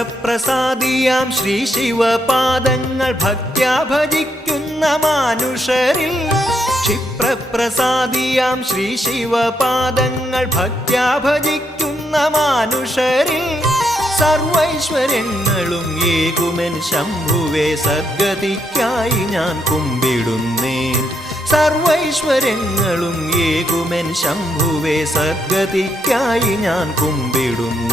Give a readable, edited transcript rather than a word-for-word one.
ക്ഷിപ്രപ്രസാദിയാം ശ്രീ ശിവപാദങ്ങൾ ഭക്ത്യാ ഭജിക്കുന്ന മാനുഷരിൽ ക്ഷിപ്രപ്രസാദിയാം ശ്രീ ശിവപാദങ്ങൾ ഭക്ത്യാ ഭജിക്കുന്ന മാനുഷരിൽ സർവൈശ്വര്യങ്ങളും ഏകുമെൻ ശംഭുവേ സദ്ഗതിക്കായി ഞാൻ കുമ്പിടുന്നേൻ സർവൈശ്വര്യങ്ങളും ഏകുമെൻ ശംഭുവേ സദ്ഗതിക്കായി ഞാൻ കുമ്പിടുന്നു